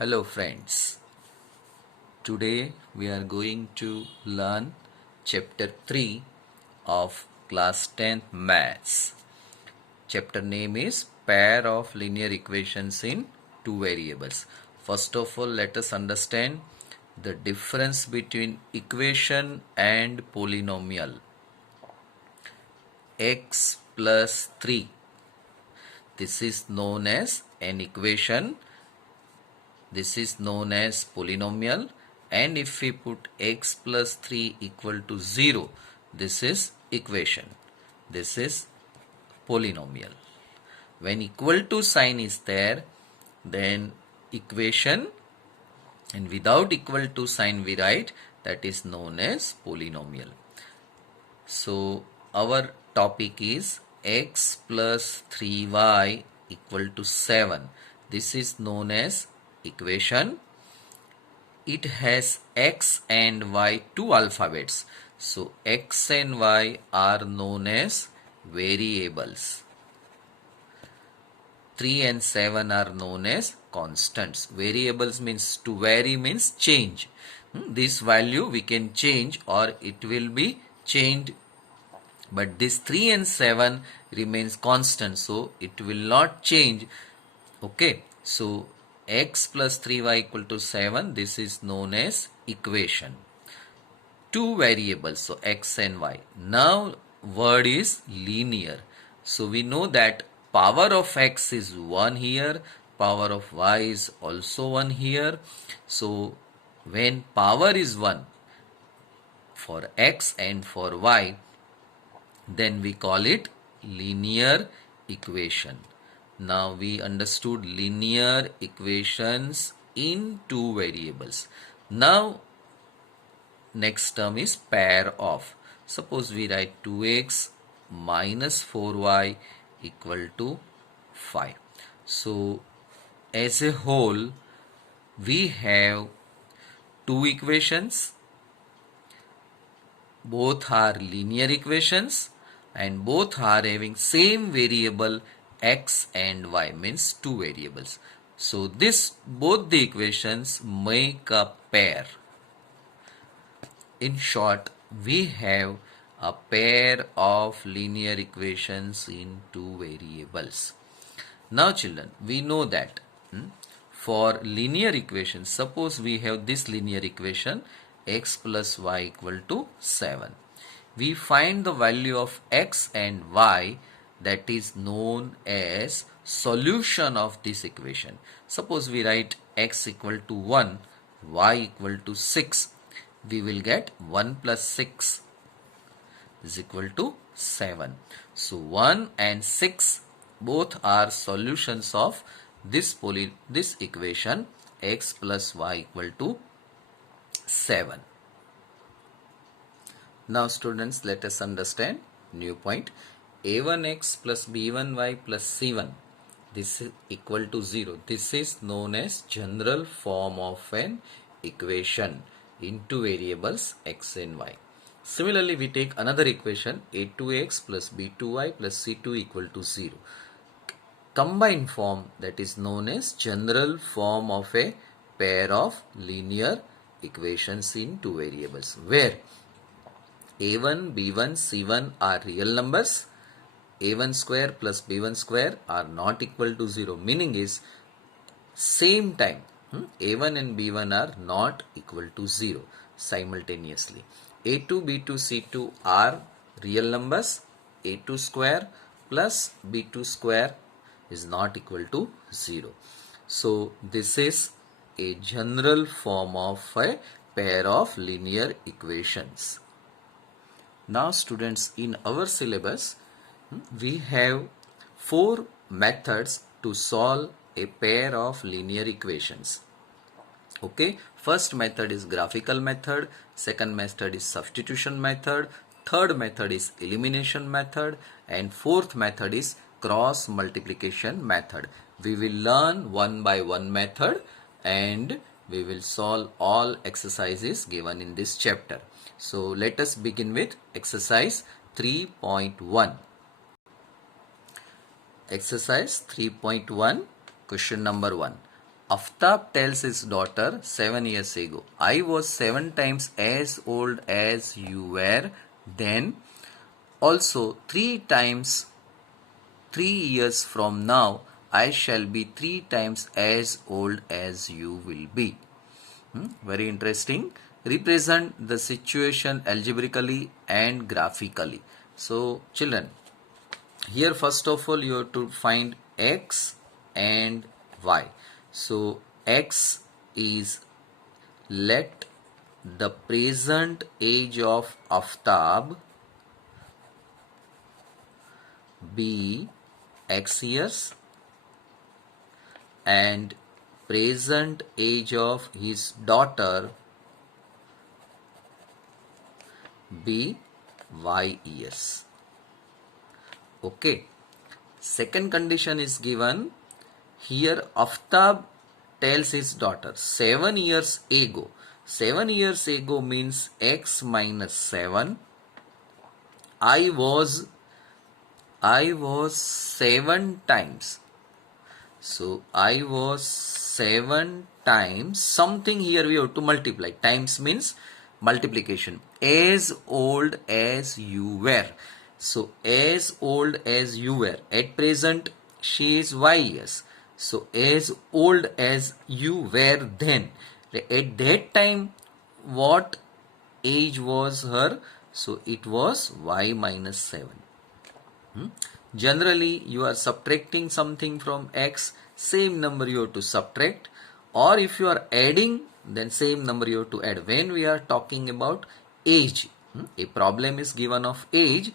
Hello friends, today we are going to learn chapter 3 of class 10th maths. Chapter name is pair of linear equations in two variables. First of all, let us understand the difference between equation and polynomial. X plus 3, this is known as an equation. This is known as polynomial, and if we put x plus 3 equal to 0, this is equation. This is polynomial. When equal to sign is there, then equation, and without equal to sign we write, that is known as polynomial. So our topic is x plus 3y equal to 7. This is known as equation. It has x and y two alphabets. So x and y are known as variables. 3 and 7 are known as constants. Variables means to vary means change. This value we can change or it will be changed, but this 3 and 7 remains constant, so it will not change. Okay, so x plus 3y equal to 7, this is known as equation. Two variables, so x and y. Now word is linear. So we know that power of x is 1 here, power of y is also 1 here. So when power is 1 for x and for y, then we call it linear equation. Now we understood linear equations in two variables. Now next term is pair of. Suppose we write 2x minus 4y equal to 5. So as a whole we have two equations. Both are linear equations and both are having same variable x and y, means two variables. So both the equations make a pair. In short, we have a pair of linear equations in two variables. Now children, we know that for linear equations, suppose we have this linear equation x plus y equal to 7. We find the value of x and y, that is known as solution of this equation. Suppose we write x equal to 1, y equal to 6. We will get 1 plus 6 is equal to 7. So 1 and 6 both are solutions of this equation x plus y equal to 7. Now students, let us understand new point. a1x plus b1y plus c1, this is equal to 0. This is known as general form of an equation in two variables x and y. Similarly, we take another equation a2x plus b2y plus c2 equal to 0. Combined form, that is known as general form of a pair of linear equations in two variables, where a1, b1, c1 are real numbers. a1 square plus b1 square are not equal to 0, meaning is same time a1 and b1 are not equal to 0 simultaneously. a2, b2, c2 are real numbers. a2 square plus b2 square is not equal to 0. So this is a general form of a pair of linear equations. Now students, in our syllabus we have 4 methods to solve a pair of linear equations. Okay, first method is graphical method, second method is substitution method, third method is elimination method, and fourth method is cross multiplication method. We will learn one by one method and we will solve all exercises given in this chapter. So let us begin with exercise 3.1. Exercise 3.1, question number 1. Aftab tells his daughter 7 years ago, I was 7 times as old as you were then. Also, 3 years from now, I shall be 3 times as old as you will be. Very interesting. Represent the situation algebraically and graphically. So, children, here first of all you have to find x and y. So, x is, let the present age of Aftab be x years and present age of his daughter be y years. Okay. Second condition is given. Here Aftab tells his daughter 7 years ago. 7 years ago means x minus 7. I was 7 times. So I was 7 times something. Here we have to multiply. Times means multiplication. As old as you were. So as old as you were. At present she is y years. So as old as you were then. At that time what age was her? So it was y minus 7. Generally, you are subtracting something from x, same number you have to subtract, or if you are adding, then same number you have to add. When we are talking about age, a problem is given of age,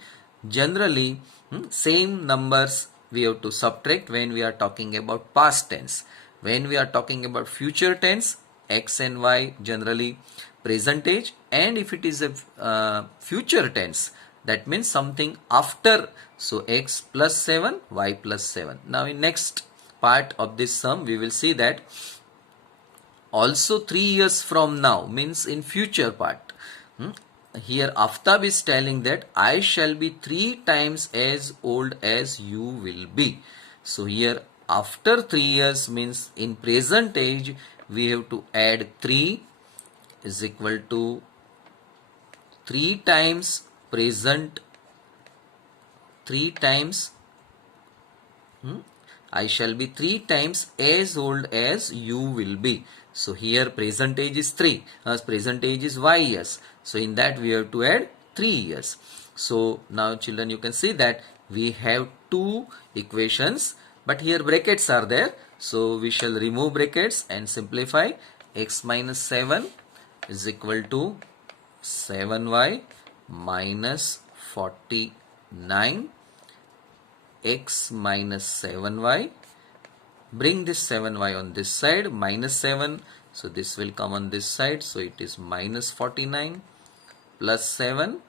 generally same numbers we have to subtract when we are talking about past tense. When we are talking about future tense, x and y generally present age, and if it is a future tense, that means something after. So x plus 7, y plus 7. Now in next part of this sum we will see that also 3 years from now means in future part. Here Aftab is telling that I shall be 3 times as old as you will be. So here after 3 years means in present age we have to add 3 is equal to 3 times present, 3 times I shall be 3 times as old as you will be. So here present age is 3, as present age is y years. So in that we have to add 3 years. So now children, you can see that we have two equations, but here brackets are there. So we shall remove brackets and simplify. X minus 7 is equal to 7y minus 49. X minus 7y. Bring this 7y on this side, minus 7. So this will come on this side. So it is minus 49 plus 7.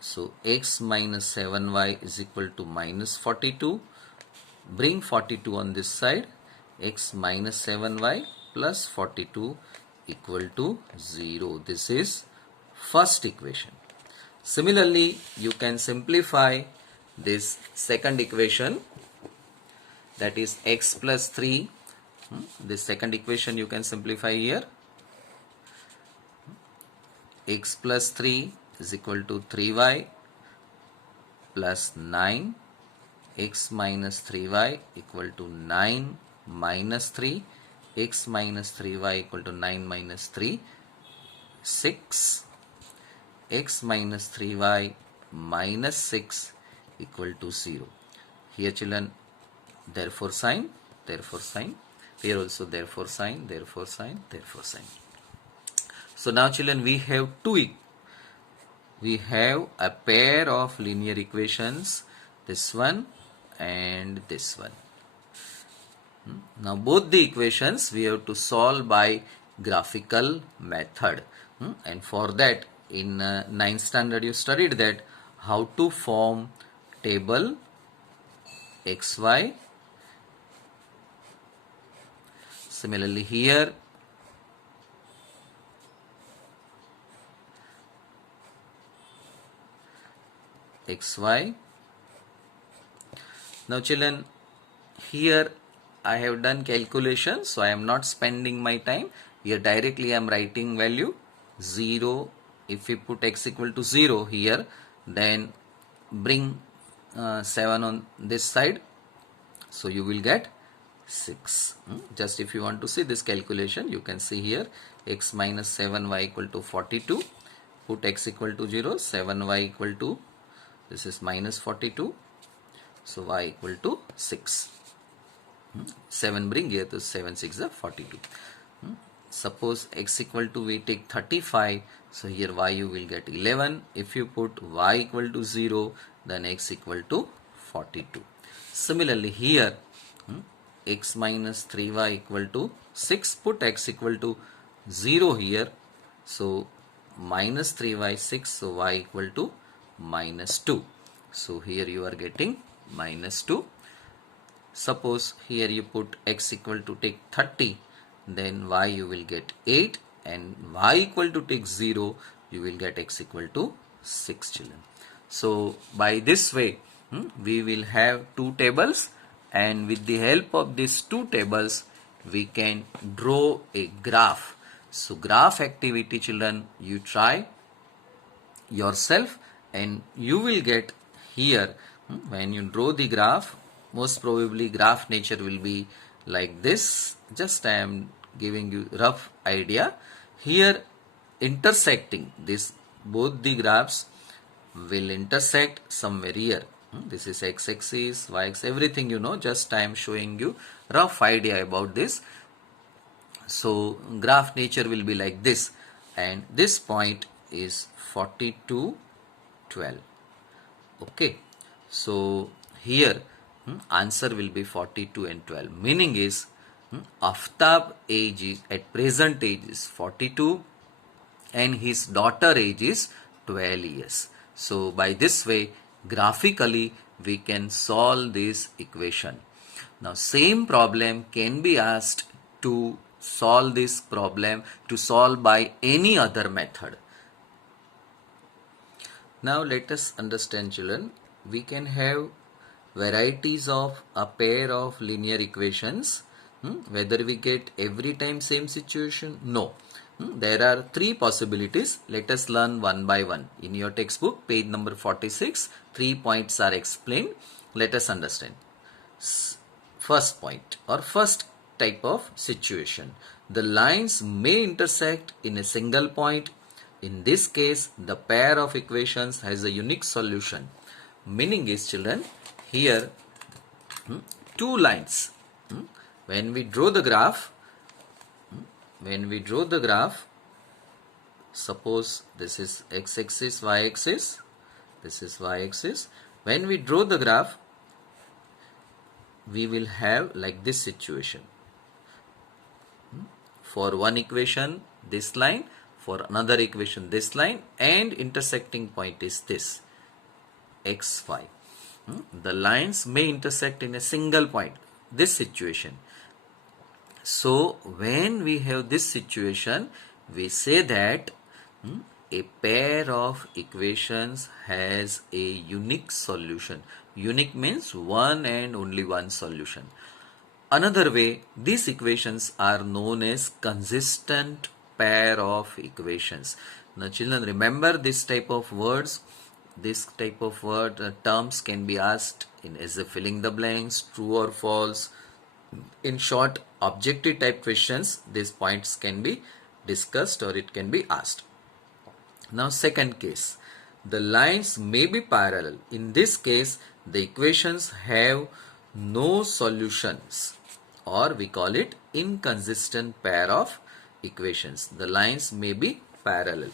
So x minus 7y is equal to minus 42. Bring 42 on this side. X minus 7y plus 42 equal to 0. This is first equation. Similarly, you can simplify this second equation, that is x plus 3. This second equation you can simplify here. X plus 3 is equal to 3y plus 9. X minus 3y equal to 9 minus 3. X minus 3y equal to 9 minus 3, 6. X minus 3y minus 6 equal to 0. Here children, therefore sign, therefore sign. Here also therefore sign, therefore sign, therefore sign. So now children, we have we have a pair of linear equations, this one and this one. Now both the equations we have to solve by graphical method, and for that in 9th standard you studied that how to form table xy. Similarly here xy. Now children, here I have done calculation, so I am not spending my time. Here directly I am writing value 0. If we put x equal to 0 here, then bring 7 on this side, so you will get 6. Just if you want to see this calculation, you can see here x minus 7y equal to 42. Put x equal to 0, 7y equal to, this is minus 42, so y equal to 6. 7 bring here to 7 6 is 42. Suppose x equal to, we take 35, so here y you will get 11. If you put y equal to 0, then x equal to 42. Similarly here, x minus 3y equal to 6, put x equal to 0 here, so minus 3y 6, so y equal to minus 2. So here you are getting minus 2. Suppose here you put x equal to take 30, then y you will get 8, and y equal to take 0, you will get x equal to 6, children. So by this way, we will have two tables, and with the help of these two tables, we can draw a graph. So graph activity, children, you try yourself and you will get here, when you draw the graph, most probably graph nature will be like this. Just I am giving you rough idea. Here intersecting this, both the graphs will intersect somewhere here. This is x-axis, y-axis, everything you know, just I am showing you rough idea about this. So graph nature will be like this, and this point is 42, 12. Okay, so here answer will be 42 and 12. Meaning is Aftab age is, at present age is 42 and his daughter age is 12 years. So by this way, graphically we can solve this equation. Now same problem can be asked to solve this problem, to solve by any other method. Now let us understand, children, we can have varieties of a pair of linear equations. Whether we get every time same situation? No. There are three possibilities. Let us learn one by one. In your textbook, page number 46, 3 points are explained. Let us understand. First point or first type of situation. The lines may intersect in a single point. In this case, the pair of equations has a unique solution. Meaning is, children, here two lines. When we draw the graph, suppose this is x-axis, y-axis, this is y-axis. When we draw the graph, we will have like this situation. For one equation, this line, for another equation, this line, and intersecting point is this, x, y. The lines may intersect in a single point, this situation. So when we have this situation, we say that a pair of equations has a unique solution. Unique means one and only one solution. Another way, these equations are known as consistent pair of equations. Now children, remember this type of words. This type of terms can be asked in as a filling the blanks, true or false. In short, objective type questions, these points can be discussed or it can be asked. Now second case, the lines may be parallel. In this case, the equations have no solutions, or we call it inconsistent pair of equations. The lines may be parallel.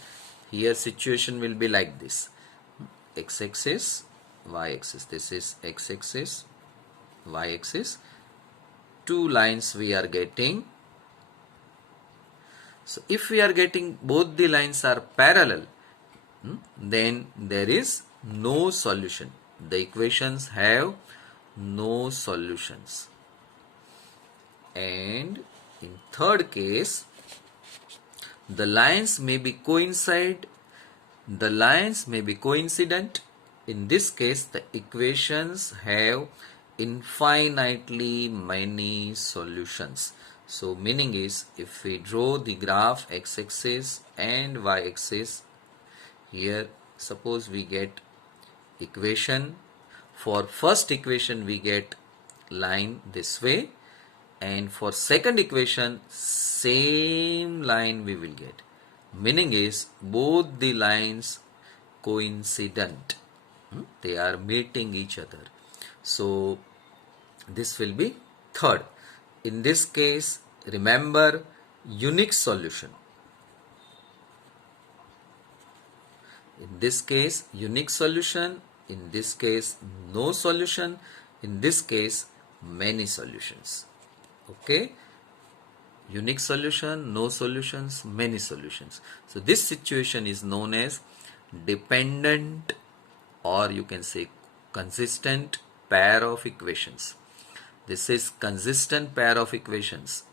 Here situation will be like this. X-axis, y-axis. This is x-axis, y-axis. Two lines we are getting. So if we are getting both the lines are parallel, then there is no solution. The equations have no solutions. And in third case, the lines may be coincident. The lines may be coincident. In this case, the equations have infinitely many solutions. So meaning is, if we draw the graph x-axis and y-axis, here suppose we get equation. For first equation we get line this way, and for second equation same line we will get. Meaning is both the lines coincident. They are meeting each other. So this will be third. In this case, remember unique solution. In this case, unique solution. In this case, no solution. In this case, many solutions. Okay. Unique solution, no solutions, many solutions. So this situation is known as dependent, or you can say consistent pair of equations. This is consistent pair of equations.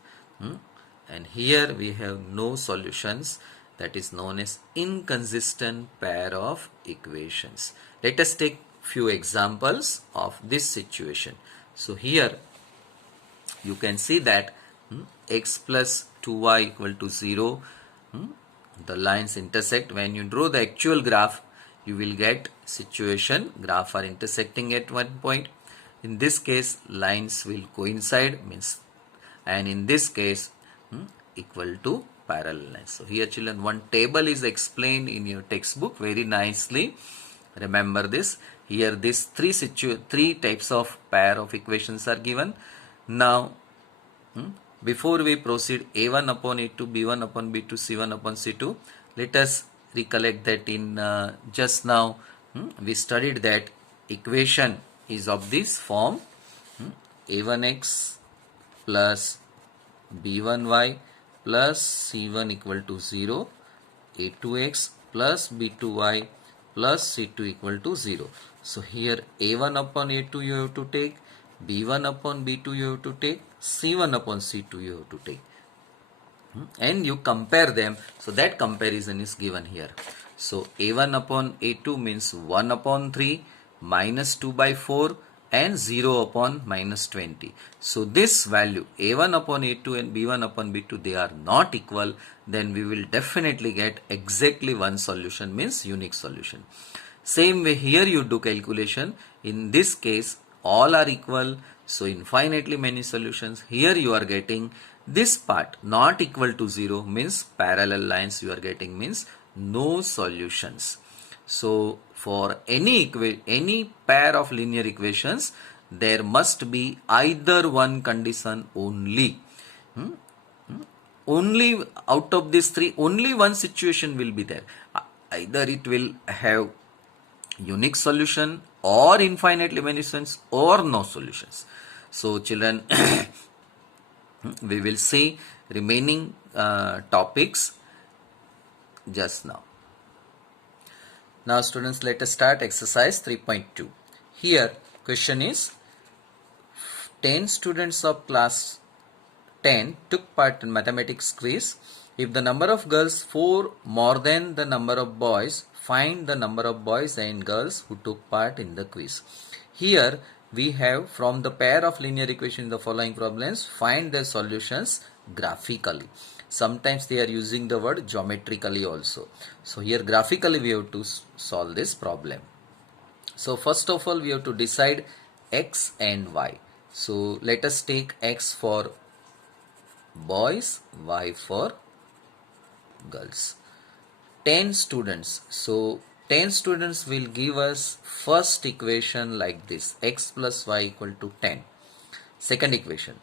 And here we have no solutions. That is known as inconsistent pair of equations. Let us take few examples of this situation. So here you can see that x plus 2y equal to 0. The lines intersect. When you draw the actual graph, you will get situation graph are intersecting at one point. In this case, lines will coincide, means, and in this case equal to parallel lines. So here children, one table is explained in your textbook very nicely. Remember this. Here these three types of pair of equations are given. Now before we proceed, a1 upon a2, b1 upon b2, c1 upon c2, let us recollect that in just now we studied that equation is of this form: a1x plus b1y plus c1 equal to 0, a2x plus b2y plus c2 equal to 0. So here a1 upon a2 you have to take, b1 upon b2 you have to take, c1 upon c2 you have to take, and you compare them. So that comparison is given here. So a1 upon a2 means 1 upon 3 minus 2 by 4 and 0 upon minus 20. So this value a1 upon a2 and b1 upon b2, they are not equal. Then we will definitely get exactly one solution, means unique solution. Same way here you do calculation. In this case all are equal, so infinitely many solutions. Here you are getting this part not equal to 0, means parallel lines you are getting, means no solutions. So for any pair of linear equations, there must be either one condition only. Only out of these three, only one situation will be there. Either it will have unique solution, or infinitely many solutions, or no solutions. So children, we will see remaining topics just now. Now students, let us start exercise 3.2. Here question is, 10 students of class 10 took part in mathematics quiz. If the number of girls 4 more than the number of boys, find the number of boys and girls who took part in the quiz. Here we have, from the pair of linear equations in the following problems, find their solutions graphically. Sometimes they are using the word geometrically also. So here graphically we have to solve this problem. So first of all we have to decide x and y. So let us take x for boys, y for girls. 10 students. So 10 students will give us first equation like this: x plus y equal to 10. Second equation.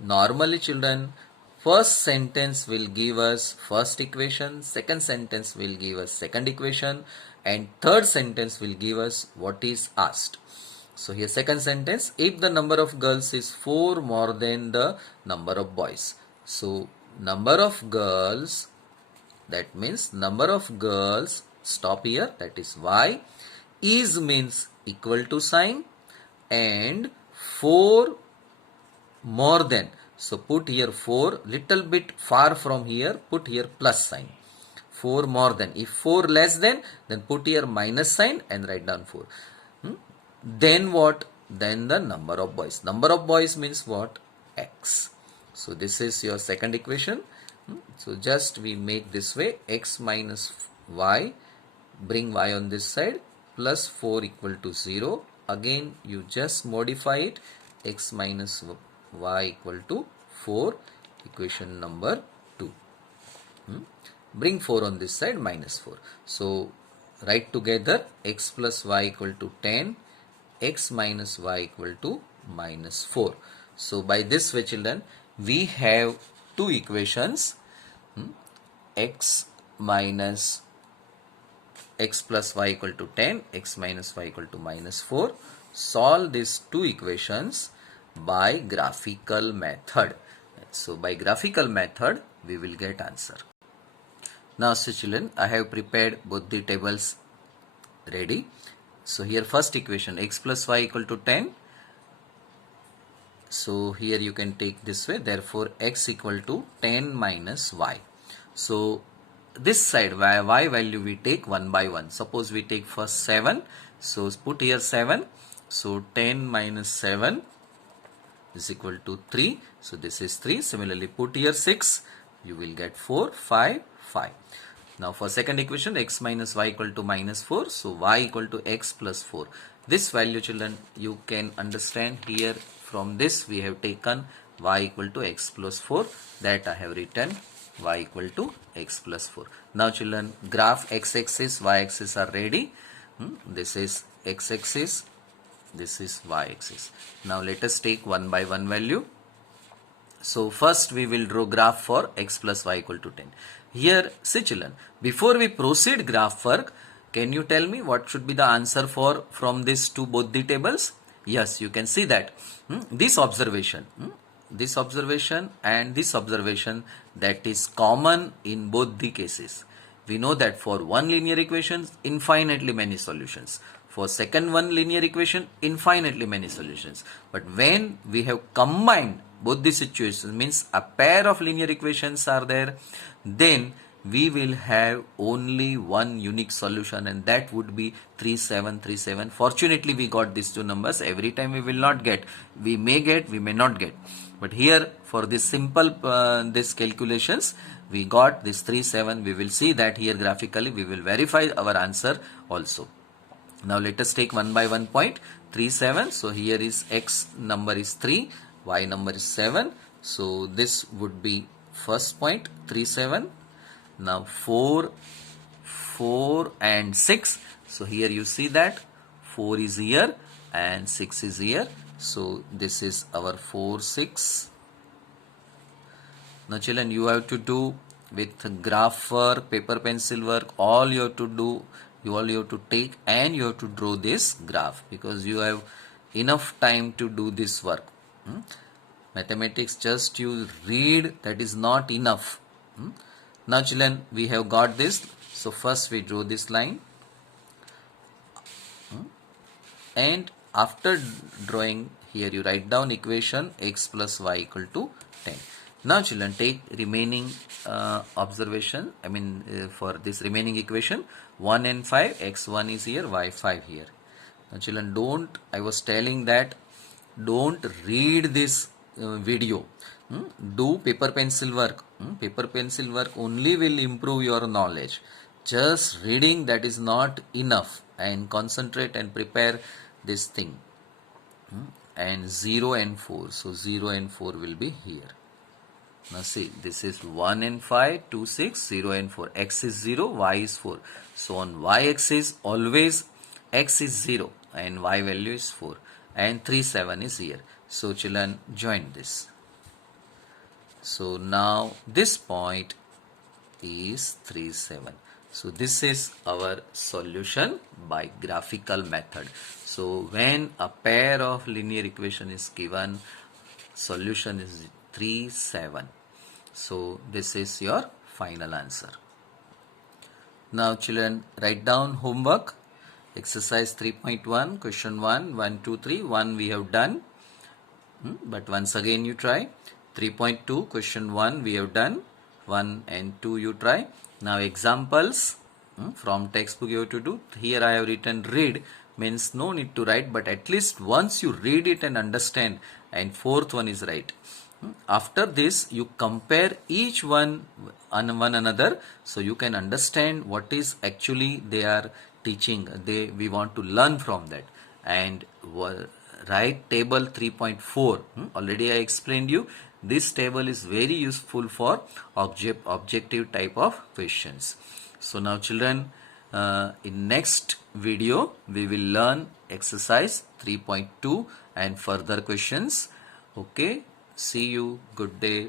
Normally children, first sentence will give us first equation, second sentence will give us second equation, and third sentence will give us what is asked. So here second sentence, if the number of girls is 4 more than the number of boys. So number of girls, that means number of girls, stop here, that is y, is means equal to sign, and 4 more than. So put here 4, little bit far from here, put here plus sign. 4 more than. If 4 less than, then put here minus sign and write down 4. Then what? then the number of boys. Number of boys means what? X. So this is your second equation. So just we make this way, x minus y, bring y on this side, plus 4 equal to 0. Again you just modify it, x minus y equal to 4, equation number 2. Bring 4 on this side, minus 4. So write together, x plus y equal to 10, x minus y equal to minus 4. So by this way children, we have two equations, x plus y equal to 10, x minus y equal to minus 4. Solve these two equations by graphical method. So by graphical method we will get answer. Now so children, I have prepared both the tables ready. So here first equation, x plus y equal to 10. So here you can take this way, therefore x equal to 10 minus y. So this side y value we take one by one. Suppose we take first 7. So put here 7. So 10 minus 7 is equal to 3. So this is 3. Similarly put here 6. You will get 4, 5, 5. Now for second equation, x minus y equal to minus 4. So y equal to x plus 4. This value children you can understand here, from this we have taken y equal to x plus 4. That I have written y equal to x plus 4. Now children, graph x-axis, y-axis are ready. This is x-axis, this is y-axis. Now let us take one by one value. So first we will draw graph for x plus y equal to 10. Here see children, before we proceed graph work, can you tell me what should be the answer for from this to both the tables? Yes, you can see that this observation and this observation, that is common in both the cases. We know that for one linear equation, infinitely many solutions. For second one linear equation, infinitely many solutions. But when we have combined both the situations, means a pair of linear equations are there, then we will have only one unique solution, and that would be 3, 7, 3, 7. Fortunately we got these two numbers. Every time we will not get, we may get, we may not get. But here for this simple this calculations, we got this 3, 7. We will see that here graphically we will verify our answer also. Now let us take one by one point. 3, 7. So here is x number is 3, y number is 7. So this would be first point, 3, 7. Now 4 and 6. So here you see that 4 is here and 6 is here. So this is our 4, 6. Now children, you have to do with graph work, paper pencil work, all you have to do, you have to take and you have to draw this graph, because you have enough time to do this work. Mathematics, just you read, that is not enough. Now children, we have got this. So first we draw this line, and after drawing, here you write down equation x plus y equal to 10. Now children, take remaining observation, for this remaining equation, 1 and 5, x1 is here, y5 here. Now children, I was telling that don't read this video. Do paper pencil work. Paper pencil work only will improve your knowledge. Just reading, that is not enough, and concentrate and prepare this thing. And 0 and 4. So 0 and 4 will be here. Now see, this is 1 and 5, 2, 6, 0 and 4. X is 0, y is 4. So on y-axis always x is 0 and y value is 4. And 3, 7 is here. So children, join this. So now this point is 3, 7. So this is our solution by graphical method. So when a pair of linear equation is given, solution is 3, 7. So this is your final answer. Now children, write down homework. Exercise 3.1, question 1, 1, 2, 3. 1 we have done. But once again you try. 3.2, question 1 we have done. 1 and 2 you try. Now examples from textbook you have to do. Here I have written read. means no need to write, but at least once you read it and understand, and fourth one is right. After this, you compare each one on one another, so you can understand what is actually they are teaching. We want to learn from that. And write table 3.4. Already I explained you. This table is very useful for objective type of questions. So now children, in next video we will learn exercise 3.2 and further questions. Okay, see you. Good day.